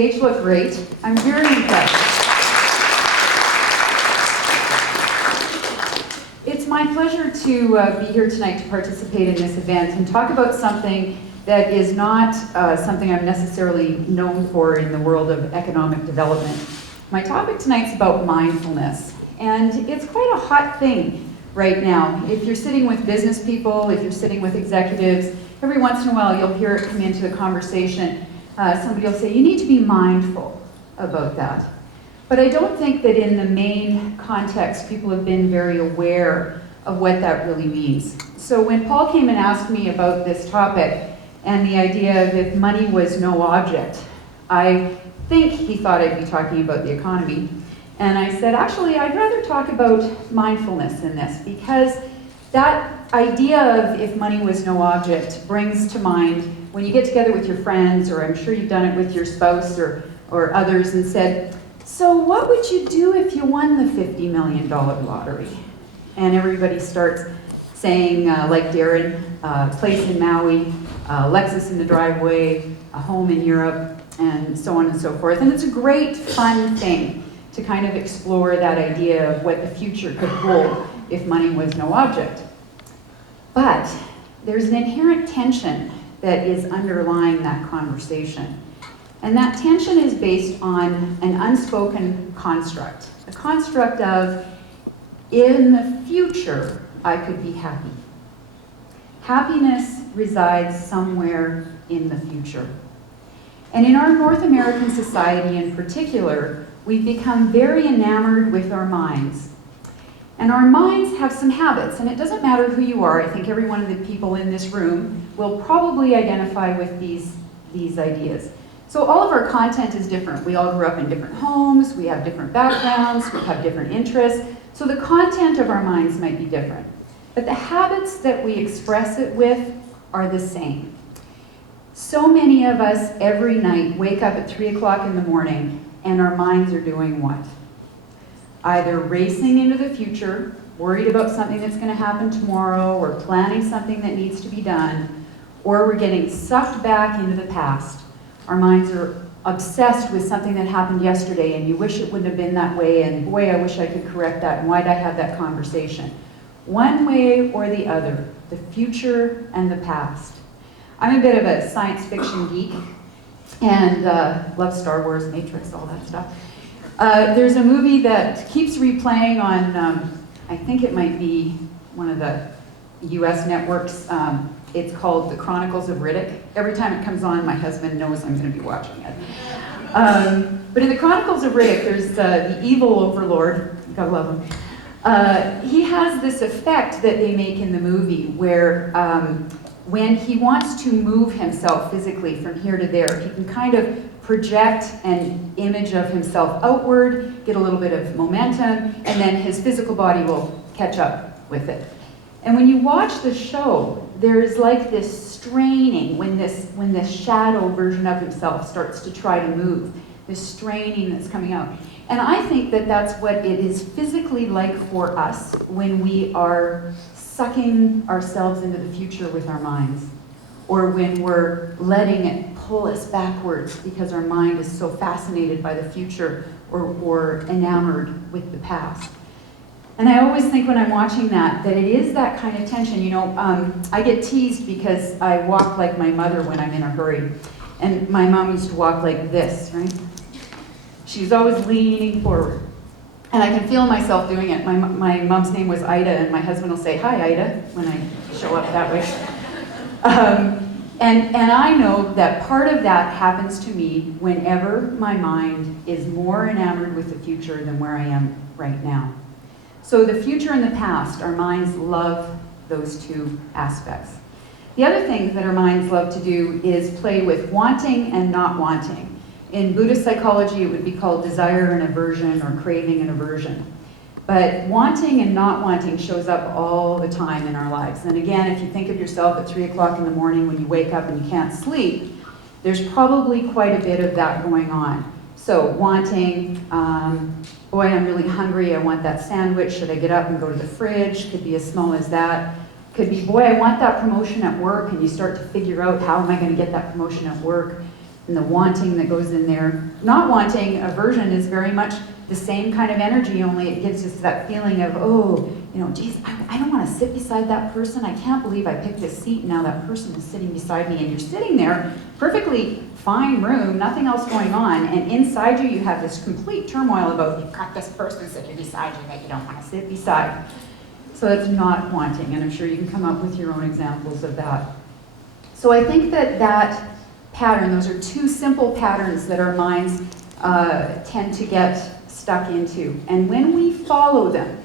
stage look great. I'm very impressed. It's my pleasure to be here tonight to participate in this event and talk about something that is not something I'm necessarily known for in the world of economic development. My topic tonight's about mindfulness, and it's quite a hot thing right now. If you're sitting with business people, if you're sitting with executives, every once in a while you'll hear it come into the conversation. Somebody will say, you need to be mindful about that. But I don't think that in the main context people have been very aware of what that really means. So when Paul came and asked me about this topic and the idea of if money was no object, I think he thought I'd be talking about the economy. And I said, actually, I'd rather talk about mindfulness in this, because that idea of if money was no object brings to mind when you get together with your friends, or I'm sure you've done it with your spouse or others, and said, so what would you do if you won the $50 million lottery? And everybody starts saying, like Darren, place in Maui, Lexus in the driveway, a home in Europe, and so on and so forth. And it's a great, fun thing to kind of explore that idea of what the future could hold if money was no object. But there's an inherent tension that is underlying that conversation. And that tension is based on an unspoken construct. A construct of, in the future, I could be happy. Happiness resides somewhere in the future. And in our North American society in particular, we've become very enamored with our minds. And our minds have some habits, and it doesn't matter who you are. I think every one of the people in this room will probably identify with these ideas. So all of our content is different. We all grew up in different homes, we have different backgrounds, we have different interests. So the content of our minds might be different. But the habits that we express it with are the same. So many of us every night wake up at 3 o'clock in the morning and our minds are doing what? Either racing into the future, worried about something that's going to happen tomorrow, or planning something that needs to be done, or we're getting sucked back into the past. Our minds are obsessed with something that happened yesterday and you wish it wouldn't have been that way, and boy, I wish I could correct that, and why'd I have that conversation? One way or the other, the future and the past. I'm a bit of a science fiction geek and love Star Wars, Matrix, all that stuff. There's a movie that keeps replaying on, I think it might be one of the US networks. It's called The Chronicles of Riddick. Every time it comes on, my husband knows I'm going to be watching it. But in The Chronicles of Riddick, there's the evil overlord. You gotta love him. He has this effect that they make in the movie where when he wants to move himself physically from here to there, he can kind of project an image of himself outward, get a little bit of momentum, and then his physical body will catch up with it. And when you watch the show, there's like this straining when this shadow version of himself starts to try to move, this straining that's coming out. And I think that that's what it is physically like for us when we are sucking ourselves into the future with our minds, or when we're letting it pull us backwards because our mind is so fascinated by the future or enamored with the past. And I always think when I'm watching that it is that kind of tension. You know, I get teased because I walk like my mother when I'm in a hurry. And my mom used to walk like this, right? She's always leaning forward. And I can feel myself doing it. My mom's name was Ida, and my husband will say, hi, Ida, when I show up that way. And I know that part of that happens to me whenever my mind is more enamored with the future than where I am right now. So the future and the past, our minds love those two aspects. The other thing that our minds love to do is play with wanting and not wanting. In Buddhist psychology, it would be called desire and aversion, or craving and aversion. But wanting and not wanting shows up all the time in our lives. And again, if you think of yourself at 3 o'clock in the morning when you wake up and you can't sleep, there's probably quite a bit of that going on. So wanting, boy, I'm really hungry, I want that sandwich, should I get up and go to the fridge? Could be as small as that. Could be, boy, I want that promotion at work, and you start to figure out, how am I going to get that promotion at work? and the wanting that goes in there. Not wanting, aversion, is very much the same kind of energy, only it gives us that feeling of, oh, you know, geez, I don't want to sit beside that person. I can't believe I picked this seat and now that person is sitting beside me. And you're sitting there, perfectly fine room, nothing else going on, and inside you, you have this complete turmoil about, you've got this person sitting beside you that you don't want to sit beside. So that's not wanting, and I'm sure you can come up with your own examples of that. So I think that pattern, those are two simple patterns that our minds tend to get stuck into. And when we follow them,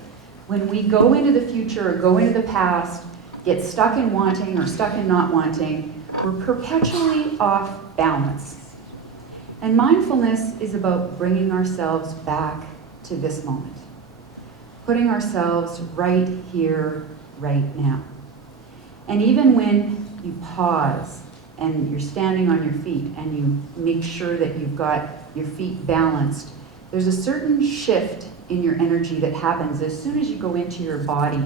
when we go into the future or go into the past, get stuck in wanting or stuck in not wanting, we're perpetually off balance. And mindfulness is about bringing ourselves back to this moment, putting ourselves right here, right now. And even when you pause and you're standing on your feet and you make sure that you've got your feet balanced, there's a certain shift in your energy that happens as soon as you go into your body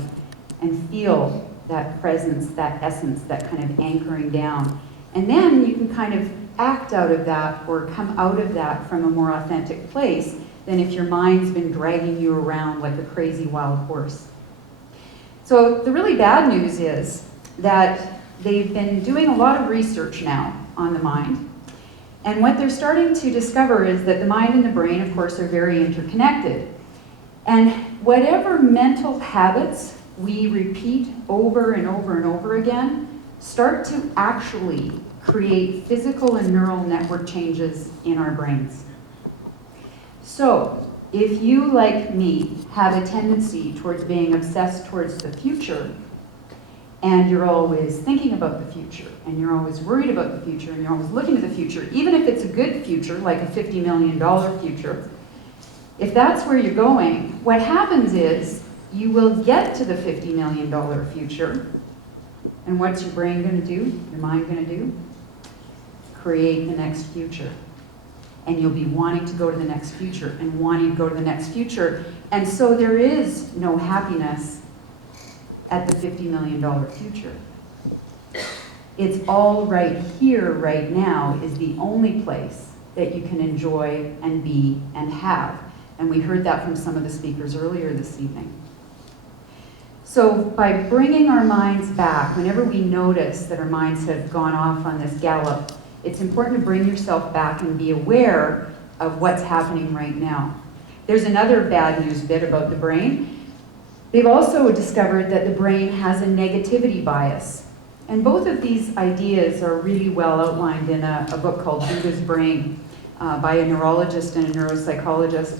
and feel that presence, that essence, that kind of anchoring down. And then you can kind of act out of that or come out of that from a more authentic place than if your mind's been dragging you around like a crazy wild horse. So the really bad news is that they've been doing a lot of research now on the mind. And what they're starting to discover is that the mind and the brain, of course, are very interconnected. And whatever mental habits we repeat over and over and over again start to actually create physical and neural network changes in our brains. So, if you, like me, have a tendency towards being obsessed towards the future, and you're always thinking about the future, and you're always worried about the future, and you're always looking at the future, even if it's a good future, like a $50 million future, if that's where you're going, what happens is you will get to the $50 million future, and what's your brain going to do? Your mind going to do? Create the next future. And you'll be wanting to go to the next future and wanting to go to the next future. And so there is no happiness at the $50 million future. It's all right here, right now, is the only place that you can enjoy and be and have. And we heard that from some of the speakers earlier this evening. So by bringing our minds back, whenever we notice that our minds have gone off on this gallop, it's important to bring yourself back and be aware of what's happening right now. There's another bad news bit about the brain. They've also discovered that the brain has a negativity bias. And both of these ideas are really well outlined in a book called Buddha's Brain by a neurologist and a neuropsychologist.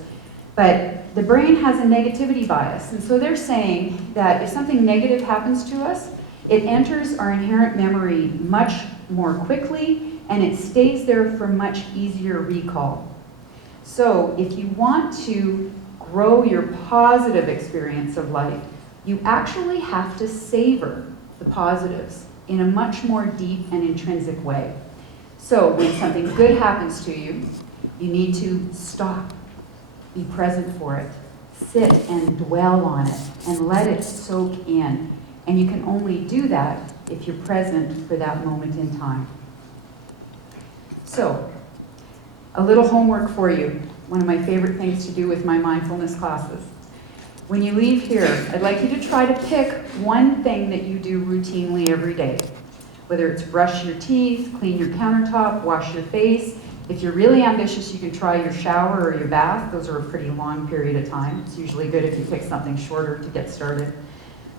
But the brain has a negativity bias. And so they're saying that if something negative happens to us, it enters our inherent memory much more quickly, and it stays there for much easier recall. So if you want to grow your positive experience of life, you actually have to savor the positives in a much more deep and intrinsic way. So when something good happens to you, you need to stop, be present for it, sit and dwell on it, and let it soak in. And you can only do that if you're present for that moment in time. So, a little homework for you, one of my favorite things to do with my mindfulness classes. When you leave here, I'd like you to try to pick one thing that you do routinely every day. Whether it's brush your teeth, clean your countertop, wash your face. If you're really ambitious, you can try your shower or your bath. Those are a pretty long period of time. It's usually good if you pick something shorter to get started.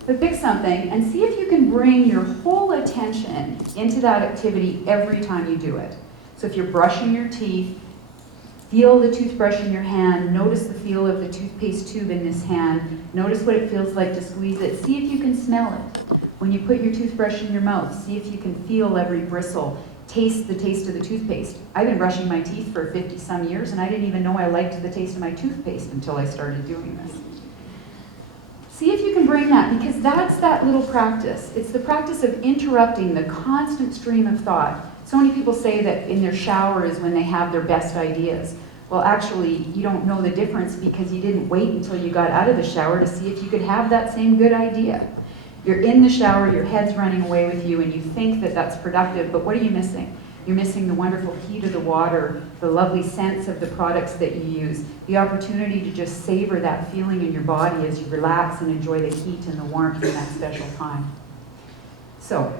But pick something and see if you can bring your whole attention into that activity every time you do it. So if you're brushing your teeth, feel the toothbrush in your hand, notice the feel of the toothpaste tube in this hand, notice what it feels like to squeeze it, see if you can smell it. When you put your toothbrush in your mouth, see if you can feel every bristle, taste the taste of the toothpaste. I've been brushing my teeth for 50-some years, and I didn't even know I liked the taste of my toothpaste until I started doing this. See if you can bring that, because that's that little practice. It's the practice of interrupting the constant stream of thought. So many people say that in their shower is when they have their best ideas. Well, actually, you don't know the difference because you didn't wait until you got out of the shower to see if you could have that same good idea. You're in the shower, your head's running away with you, and you think that that's productive, but what are you missing? You're missing the wonderful heat of the water, the lovely scents of the products that you use, the opportunity to just savor that feeling in your body as you relax and enjoy the heat and the warmth in that special time. So,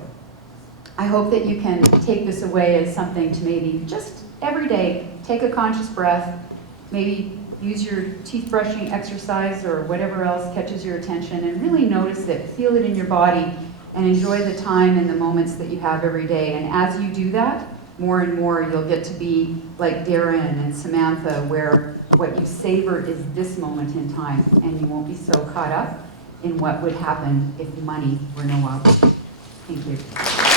I hope that you can take this away as something to maybe just every day take a conscious breath, maybe use your teeth brushing exercise or whatever else catches your attention, and really notice it, feel it in your body, and enjoy the time and the moments that you have every day. And as you do that, more and more you'll get to be like Darren and Samantha, where what you savor is this moment in time, and you won't be so caught up in what would happen if money were no object. Thank you.